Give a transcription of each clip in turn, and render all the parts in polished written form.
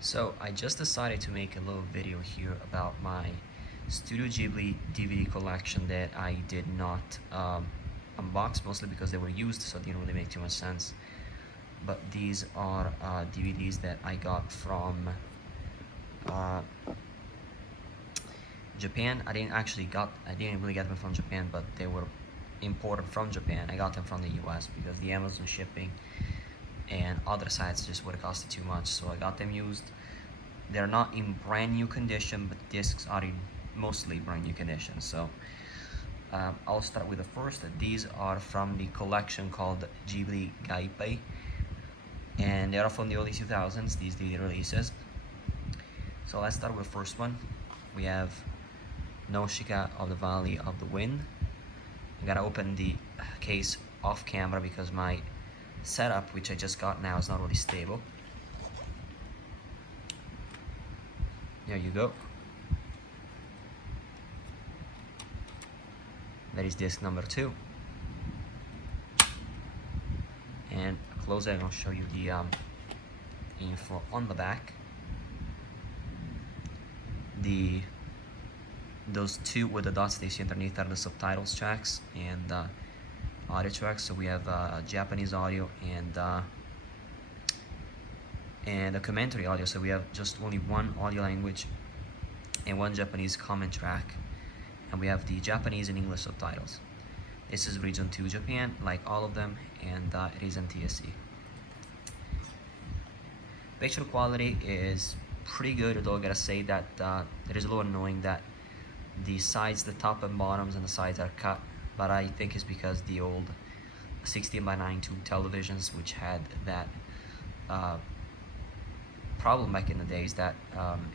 So I just decided to make a little video here about my Studio Ghibli DVD collection that I did not unbox, mostly because they were used, so it didn't really make too much sense. But these are DVDs that I got from uh, Japan. I didn't really get them from Japan, but they were imported from Japan. I got them from the US because the Amazon shipping and other sites just would have costed too much, so I got them used. They're not in brand new condition, but discs are in mostly brand new condition. So I'll start with the first. These are from the collection called Ghibli Japanese, and they are from the early 2000s, these DVD releases. So let's start with the first one. We have Nausicaa of the Valley of the Wind. I gotta open the case off camera because my setup, which I just got now, is not really stable. There you go. That is disc number 2. And close it and I'll show you the info on the back. Those two with the dots they see underneath are the subtitles tracks and audio tracks. So we have Japanese audio and a commentary audio. So we have just only one audio language and one Japanese comment track, and we have the Japanese and English subtitles. This is region 2 Japan, like all of them, and it is NTSC. Picture quality is pretty good, although I gotta say that it is a little annoying that the sides, the top and bottoms and the sides are cut, but I think it's because the old 16:9 tube televisions, which had that problem back in the days, that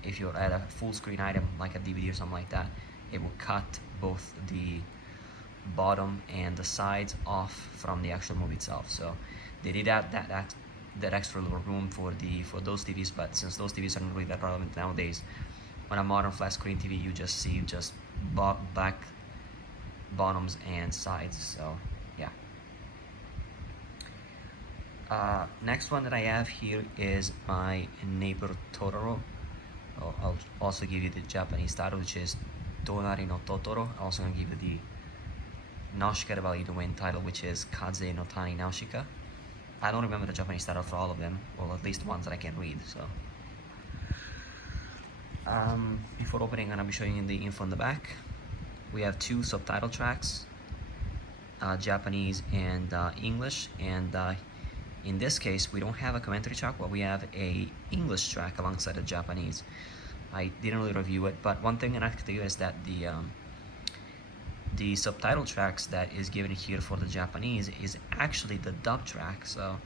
if you're at a full screen item like a DVD or something like that, it will cut both the bottom and the sides off from the actual movie itself. So they did add that extra little room for those TVs, but since those TVs aren't really that relevant nowadays, on a modern flat screen TV you just see black bottoms and sides. So yeah. Next one that I have here is My Neighbor Totoro. I'll also give you the Japanese title, which is Tonari no Totoro. I'm also going to give you the Nausicaa of the Valley of the Wind title, which is Kaze no Tani Nausicaa. I don't remember the Japanese title for all of them, or at least ones that I can read. So before opening, I'm going to be showing you the info on the back. We have 2 subtitle tracks, Japanese and English, and in this case we don't have a commentary track, but we have a English track alongside the Japanese. I didn't really review it, but one thing I can tell you is that the subtitle tracks that is given here for the Japanese is actually the dub track. So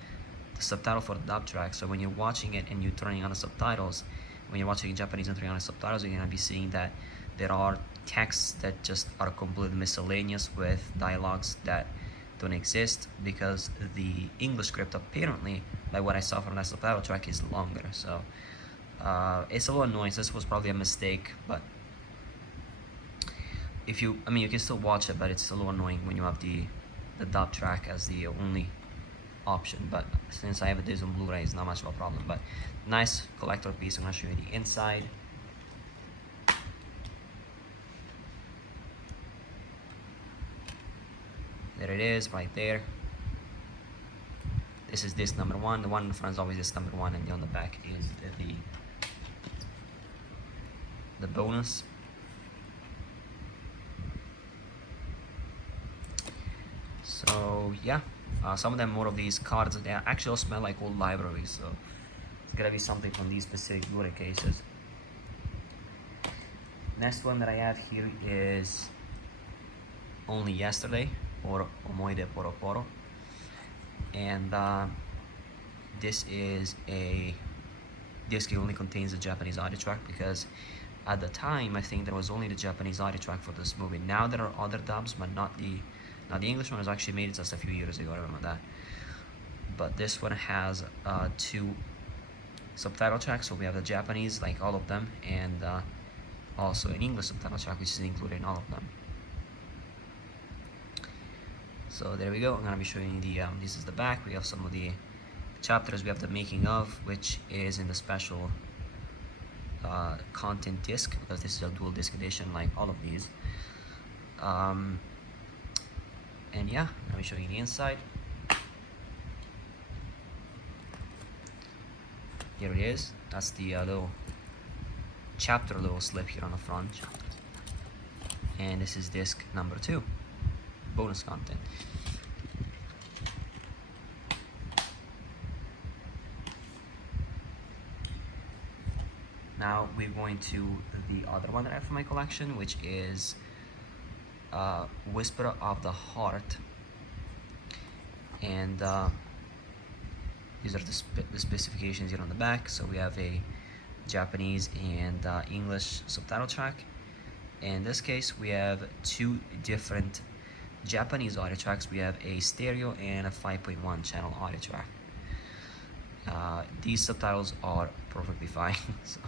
the subtitle for the dub track, so when you're watching it and you're turning on the subtitles, when you're watching Japanese and turning on the subtitles, you're going to be seeing that there are texts that just are completely miscellaneous with dialogues that don't exist, because the English script, apparently, by what I saw from that subtitle track, is longer. So it's a little annoying. This was probably a mistake, but you can still watch it, but it's a little annoying when you have the dub track as the only option. But since I have this on Blu-ray, it's not much of a problem. But nice collector piece. I'm gonna show you the inside. There it is, right there. This is disc number 1. The one in the front is always disc number 1, and on the back is the bonus. So yeah, some of them, more of these cards, they actually all smell like old libraries, so it's gonna be something from these specific Blu-ray cases. Next one that I have here is Only Yesterday, or Omoide Poro Poro, and this is a disc that only contains the Japanese audio track, because at the time I think there was only the Japanese audio track for this movie. Now there are other dubs, but not the English one was actually made just a few years ago, I remember that. But this one has 2 subtitle tracks, so we have the Japanese, like all of them, and also an English subtitle track, which is included in all of them. So there we go. I'm gonna be showing you this is the back. We have some of the chapters. We have the making of, which is in the special content disc, because this is a dual disc edition like all of these. And yeah, let me show you the inside. Here it is. That's the little chapter little slip here on the front. And this is disc number 2, bonus content. Now we're going to the other one that I have in my collection, which is Whisper of the Heart. And these are the specifications here on the back. So we have a Japanese and English subtitle track. In this case, we have 2 different Japanese audio tracks. We have a stereo and a 5.1 channel audio track. These subtitles are perfectly fine. So.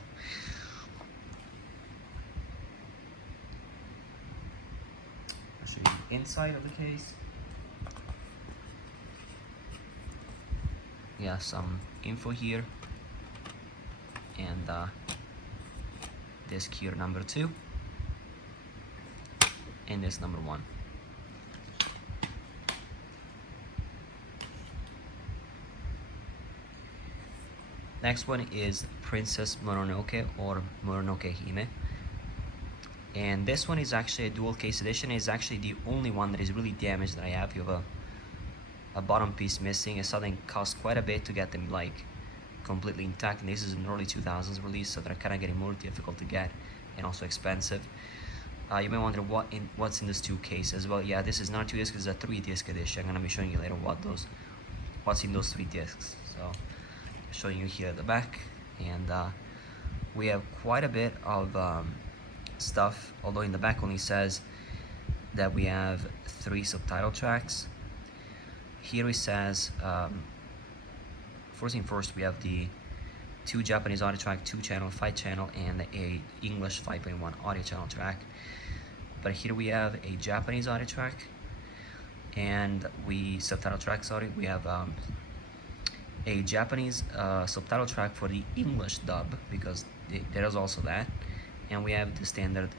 I'll show you the inside of the case. Yeah, some info here, and disc here number 2, and this number 1. Next one is Princess Mononoke, or Mononoke Hime. And this one is actually a dual case edition. It's actually the only one that is really damaged that I have. You have a bottom piece missing. It's something cost quite a bit to get them like completely intact, and this is an early 2000s release, so they're kind of getting more difficult to get and also expensive. You may wonder what's in this 2 cases. Well, yeah, this is not 2 discs, it's a 3 disc edition. I'm gonna be showing you later what's in those 3 discs. So showing you here at the back, and we have quite a bit of stuff, although in the back only says that we have 3 subtitle tracks. Here it says, first thing first, we have the 2 Japanese audio track, 2 channel, 5 channel, and a English 5.1 audio channel track. But here we have a Japanese audio track, and subtitle track, sorry, we have a Japanese subtitle track for the English dub, because there is also that, and we have the standard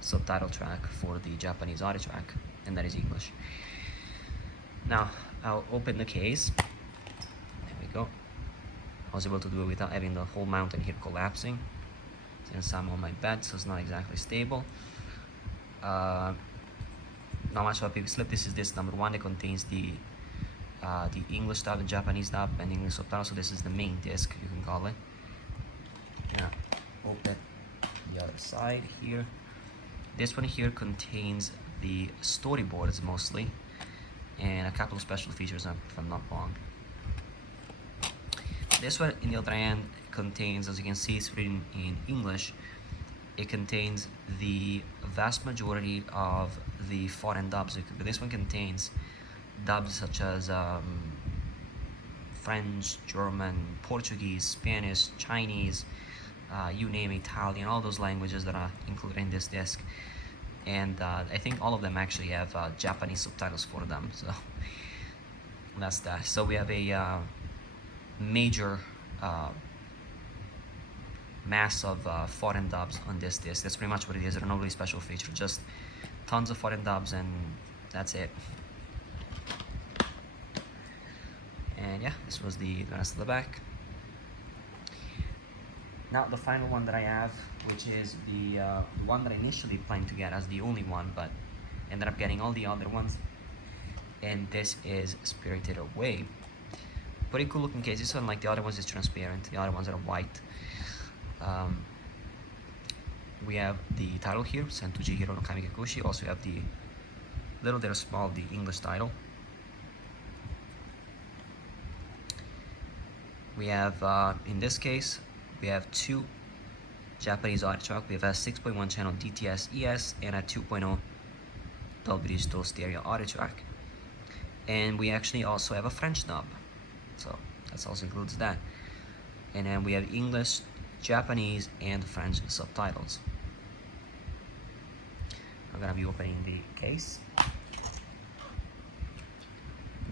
subtitle track for the Japanese audio track, and that is English. Now I'll open the case. There we go. I was able to do it without having the whole mountain here collapsing, since I'm on my bed, so it's not exactly stable. Not much of a big slip. This is disc number 1. It contains the English dub and Japanese dub and English subtitle, so this is the main disc, you can call it. Now open the other side here. This one here contains the storyboards mostly, and a couple of special features if I'm not wrong. This one in the other hand contains, as you can see, it's written in English. It contains the vast majority of the foreign dubs. This one contains dubs such as French, German, Portuguese, Spanish, Chinese, you name it, Italian, all those languages that are included in this disc. And I think all of them actually have Japanese subtitles for them, so that's that. So we have a major mass of foreign dubs on this disc. That's pretty much what it is. There are no really special features, just tons of foreign dubs, and that's it. And yeah, this was the rest of the back. Now the final one that I have, which is the one that I initially planned to get as the only one, but ended up getting all the other ones. And this is Spirited Away. Pretty cool looking case. This one, like the other ones, is transparent. The other ones are white. We have the title here, Sentuji Hiro no Kamikakushi. Also have the little, they're small, the English title. We have, in this case, we have 2 Japanese audio track. We have a 6.1 channel DTS ES and a 2.0 Dolby Digital stereo audio track. And we actually also have a French dub, so that also includes that. And then we have English, Japanese, and French subtitles. I'm gonna be opening the case.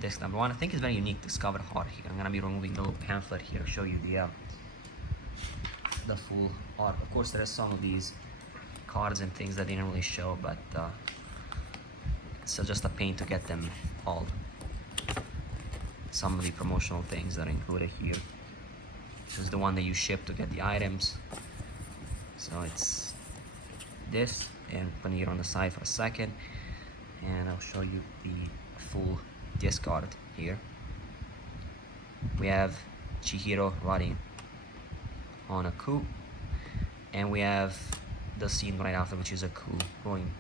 Disc number 1. I think it's very unique, discovered hard here. I'm gonna be removing the little pamphlet here to show you the full art. Of course, there are some of these cards and things that they didn't really show, but it's just a pain to get them all. Some of the promotional things that are included here. This is the one that you ship to get the items. So it's this, and putting it on the side for a second, and I'll show you the full disc art here. We have Chihiro riding on a coup, and we have the scene right after, which is a coup going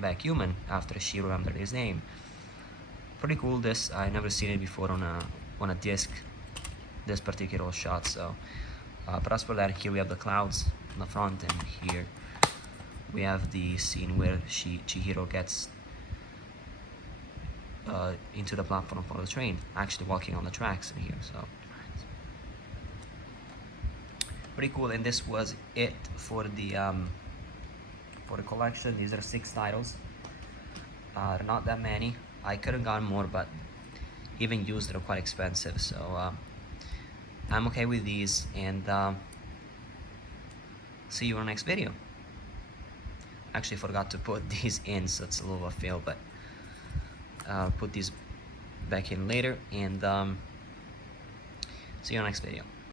back human after she remembered his name. Pretty cool. This I never seen it before on a disc, this particular shot. So but as for that, here we have the clouds in the front, and here we have the scene where Chihiro gets into the platform for the train, actually walking on the tracks in here. So pretty cool. And this was it for the collection. These are 6 titles. Not that many. I could have gotten more, but even used they're quite expensive. So I'm okay with these, and see you in the next video. Actually forgot to put these in, so it's a little of a fail, but I'll put these back in later, and see you in the next video.